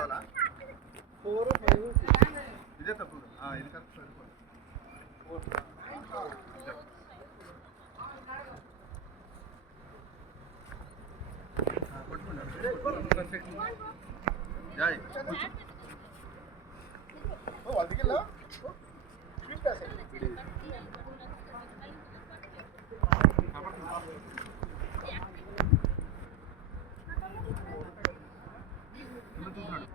కావాలా four five ఇదే తప్పు ఆ, ఇది కరెక్ట్ సరిపోదు. పర్ఫెక్ట్. జాయ్ ఓ అందుకెళ్ళా స్వీట్ ఎందుకు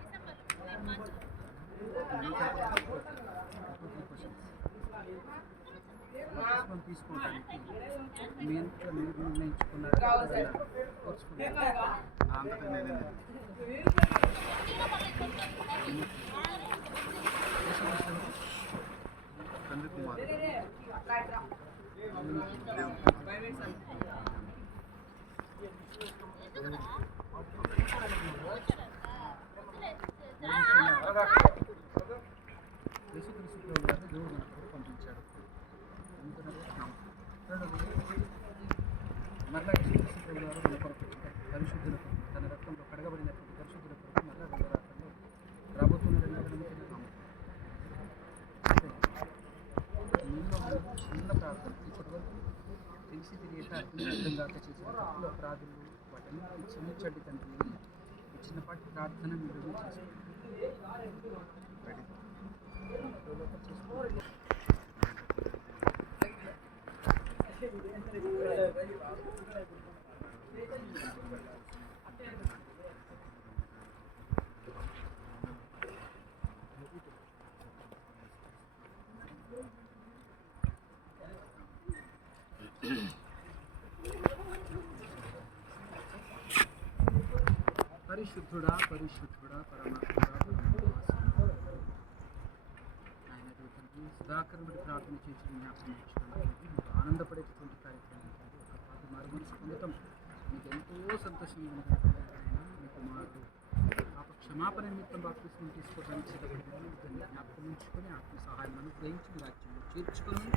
చూస్తున్నాడు తీసుకొని మీరు నిర్ణయించుకున్నారు అంతటా నేనే కుమార్ యేసుక్రీస్తు ప్రభు గారిని దేవుడు మన కొరకు పంపించాడు మరలా యేసుక్రీస్తు ప్రభు గారు మన కొరకు పరిశుద్ధులకు తన రక్తంలో కడగబడినటువంటి పరిశుద్ధుల కొరకు మరలా రెండో రాత్రంలో రాబోతున్న నమ్మకం మీలో చిన్న ప్రార్థన ఇప్పటి వరకు తెలిసి తెలియక అర్థం కాక చేసిన తప్పులు అపరాధులు వాటన్నిటిని క్షమించండి తండ్రి చిన్నపాటి ప్రార్థన మీరు చేసుకోండి పరిశుద్ధుడా పరిశుద్ధుడా పరమాత్ముడా సుధాకరుడి ప్రార్థన చేసి జ్ఞాపకం చేసుకోవడానికి మీరు ఆనందపడేటువంటి కార్యక్రమం ఏంటంటే ఒక పాత మారు పొందటం మీకు ఎంతో సంతోషంగా ఉంటుంది ఆయన మీ పాప క్షమాపణ నిమిత్తం బాప్తిస్మం తీసుకోవడానికి సిద్ధపడిన జ్ఞాపకం ఉంచుకొని ఆత్మ సహాయం అనుగ్రహించి రాజ్యంలో చేర్చుకొని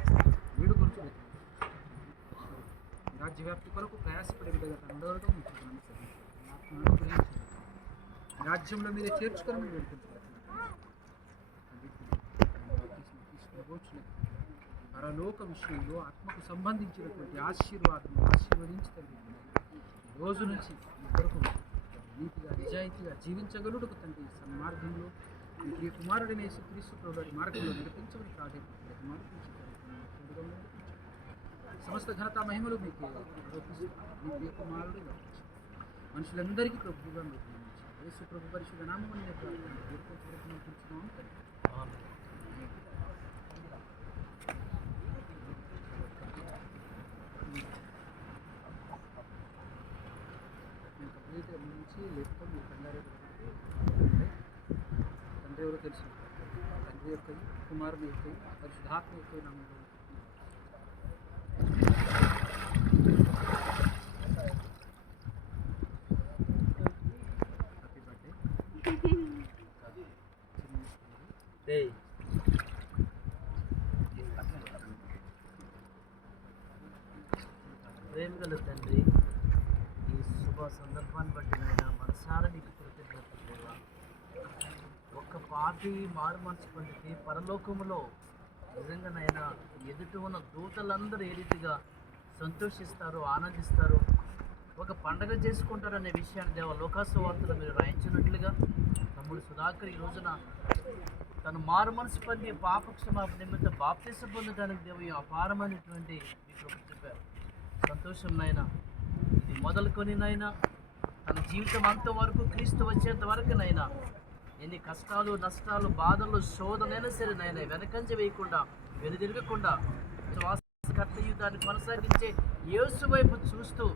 వేడుకొంచు రాజ్యవ్యాప్తి కొరకు ప్రయాసపడే విధంగా తండ్రులతో మీకు నమస్కారం ఆత్మను రాజ్యంలో మీరు చేర్చుకొని మీరు వెళ్తుంటారు పరలోక విషయంలో ఆత్మకు సంబంధించినటువంటి ఆశీర్వాదం ఆశీర్వదించి తండ్రి ఈ రోజు నుంచి మీ కొరకు నీతిగా నిజాయితీగా జీవించగలుడుకు తండ్రి సన్మార్గంలో మీ ప్రియ కుమారుడైన యేసుక్రీస్తు మార్గంలో నడిపించమని కాదే సమస్త ఘనత మహిమలు మీకు మీ ప్రియ కుమారుడు మనుషులందరికీ ప్రభువుగా మీకు యేసు ప్రభు పరిశుద్ధ నామమున ప్రార్థన తెలుసు తండ్రి యొక్క కుమారుని యొక్క పరిశుద్ధాత్మ యొక్క నామంలో హ్యాపీ బర్త్డే ప్రేమగల తండ్రి ఈ శుభ సందర్భాన్ని బట్టి నేను మనసారా నీకు కృతజ్ఞతలు దేవా ఒక్క పాపి మారు మనసు పొందితే పరలోకములో నిజంగానైనా ఎదుట ఉన్న దూతలందరూ ఏ రీతిగా సంతోషిస్తారు ఆనందిస్తారు ఒక పండగ చేసుకుంటారు అనే విషయాన్ని దేవ లోకాసు వార్తలు మీరు రాయించినట్లుగా తమ్ముడు సుధాకర్ ఈ రోజున తను మారు మనసు పొంది పాపక్షమాప నిమిత్తం బాప్తీస పొందడానికి దేవ అపారమైనటువంటి మీకు చెప్పారు. సంతోషం నాయన ఇది మొదలుకొని నాయన తన జీవితం అంత వరకు క్రీస్తు వచ్చేంత వరకు ఎన్ని కష్టాలు నష్టాలు బాధలు శోధనైనా సరే నాయన వెనకంజ వేయకుండా వెనుదిరగకుండా శ్వాస కర్తయ్య దాన్ని కొనసాగించే యేసు వైపు చూస్తూ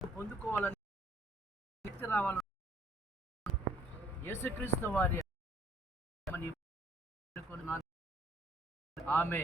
పొందుకోవాలని శక్తి రావాలని యేసుక్రీస్తు వారి ఆమె